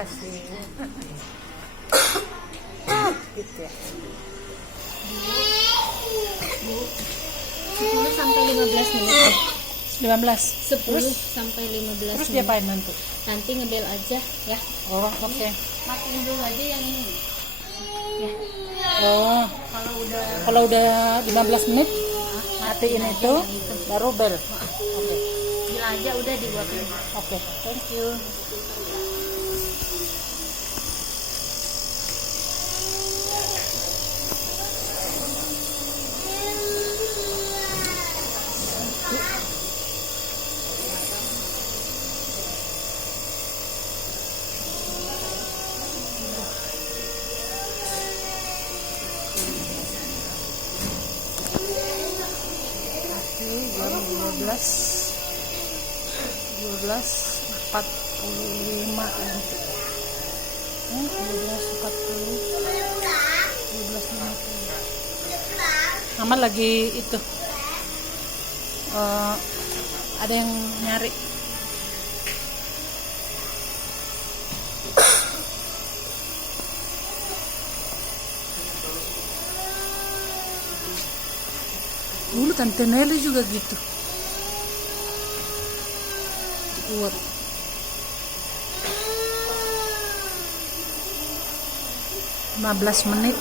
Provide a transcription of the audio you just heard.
kasih. Gitu ya. 10 sampai 15 menit. 15. 10 sampai 15 Terus menit. diapain nanti? Nanti ngebel aja ya. Oh, oke. Matiin dulu aja yang ini. Ya. Oh, kalau udah 15 menit matiin itu baru bel. Oke. Gila aja udah dibuatin. Oke, thank you. Jam 12.45 nanti. 12.40, 12.50. Mama lagi itu ada yang nyari. Dulu Tante Nelly juga gitu. Buat 15 menit.